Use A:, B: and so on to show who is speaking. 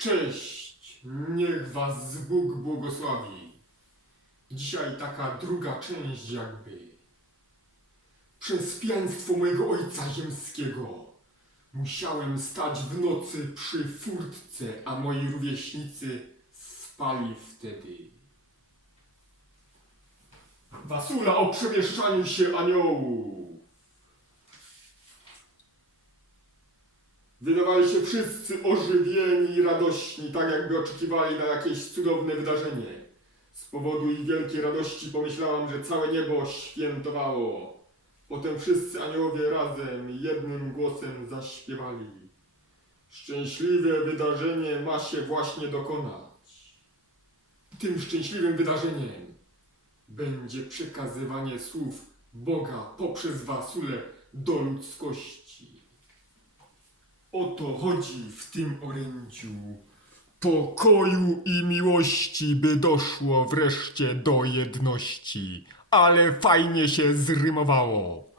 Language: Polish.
A: Cześć, niech was Bóg błogosławi. Dzisiaj taka druga część jakby. Przez pijaństwo mojego ojca ziemskiego musiałem stać w nocy przy furtce, a moi rówieśnicy spali wtedy. Wasula o przemieszczaniu się aniołów. Wydawali się wszyscy ożywieni i radośni, tak jakby oczekiwali na jakieś cudowne wydarzenie. Z powodu ich wielkiej radości pomyślałam, że całe niebo świętowało. Potem wszyscy aniołowie razem jednym głosem zaśpiewali. Szczęśliwe wydarzenie ma się właśnie dokonać. Tym szczęśliwym wydarzeniem będzie przekazywanie słów Boga poprzez Wasulę do ludzkości. O to chodzi w tym orędziu. Pokoju i miłości, by doszło wreszcie do jedności. Ale fajnie się zrymowało.